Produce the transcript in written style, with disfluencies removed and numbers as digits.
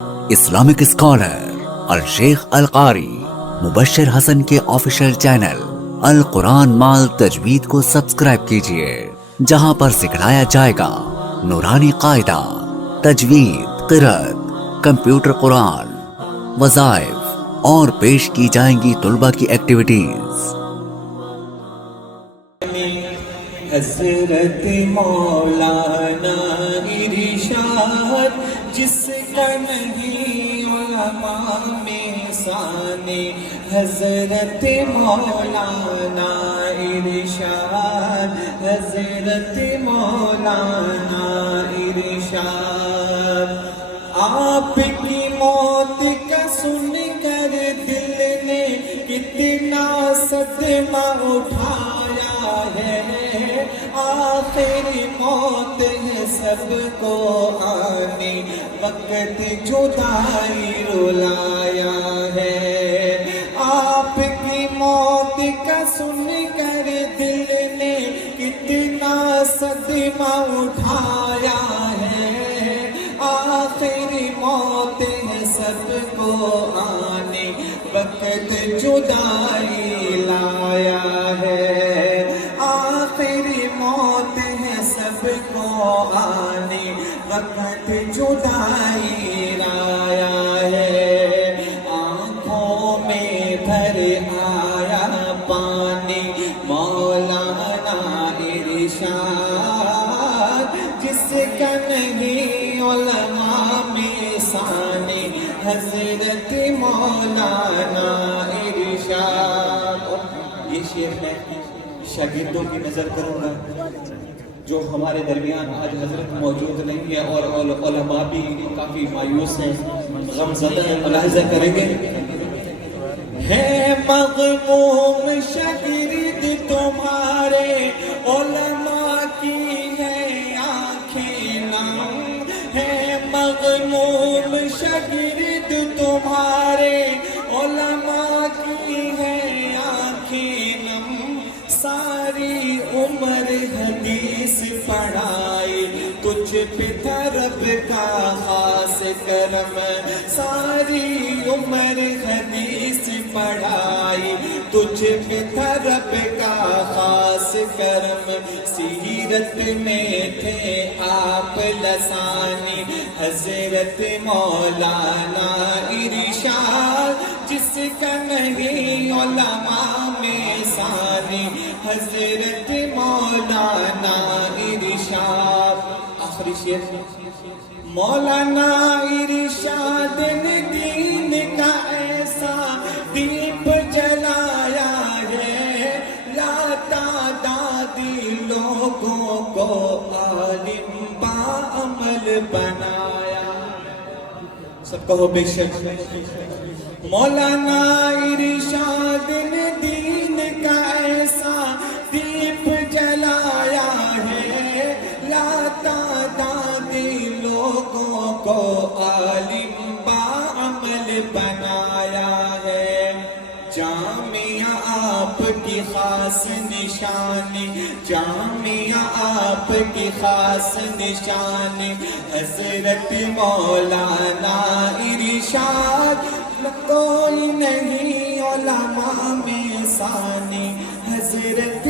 Islamic scholar الشیخ القاری مبشر حسن کے official channel القرآن مال تجوید کو سبسکرائب کیجئے، جہاں پر سکھلایا جائے گا نورانی قاعدہ، تجوید، قرأت، کمپیوٹر قرآن، وظائف اور پیش کی جائیں گی طلبہ کی ایکٹیویٹیز۔ حضرت مولانا ارشاد جس کا نہیں علماء میں ثانی، حضرت مولانا ارشاد، حضرت مولانا ارشاد۔ آپ کی موت کا سن کر دل نے کتنا صدمہ اٹھایا ہے، آخری موت ہے سب کو آنی، وقت جدائی رلایا ہے۔ آپ کی موت کا سن کر دل نے کتنا صدمہ اٹھایا ہے، آخری موت ہے سب کو آنی، وقت جدائی لایا ہے، آخری موت ہے سب کو آنی، وقت جدائی لایا ہے۔ آنکھوں میں بھر آیا پانی، مولانا ارشاد جس کا نہیں علماء میں ثانی، حضرت مولانا ارشاد۔ یہ شیخ ہے، شاگردوں کی نظر کروں گا جو ہمارے درمیان آج حضرت موجود نہیں ہے، اور علماء بھی کافی مایوس ہیں، غم زدہ ہیں، ملاحظہ کریں گے۔ ہے مغموم شاگرد تمہارے، علماء کی ہے آنکھیں نم، ہے مغموم شاگرد تمہارے، علماء کی ہے آنکھیں نم، ساری عمر حدیث پڑھائی، تجھ پہ تھا رب کا خاص کرم، ساری عمر حدیث پڑھائی، تجھ پہ تھا رب کا خاص کرم، سیرت میں تھے آپ لسانی، حضرت مولانا ارشاد جس کا نہیں علماء میں ثانی، حضرت مولانا ارشاد۔ آخری شعر، مولانا ارشاد نے دین کا ایسا دیپ جلایا ہے، لا تعدادی لوگوں کو عالم باعمل بنایا۔ سب کہو بے شک۔ مولانا ارشاد نے دین کا ایسا دیپ جلایا ہے، لا تعداد لوگوں کو عالم باعمل بنایا ہے۔ جامعہ آپ کی خاص نشانی، جامعہ آپ کی خاص نشانی، حضرت مولانا ارشاد کوئی نہیں علماء میں ثانی، حضرت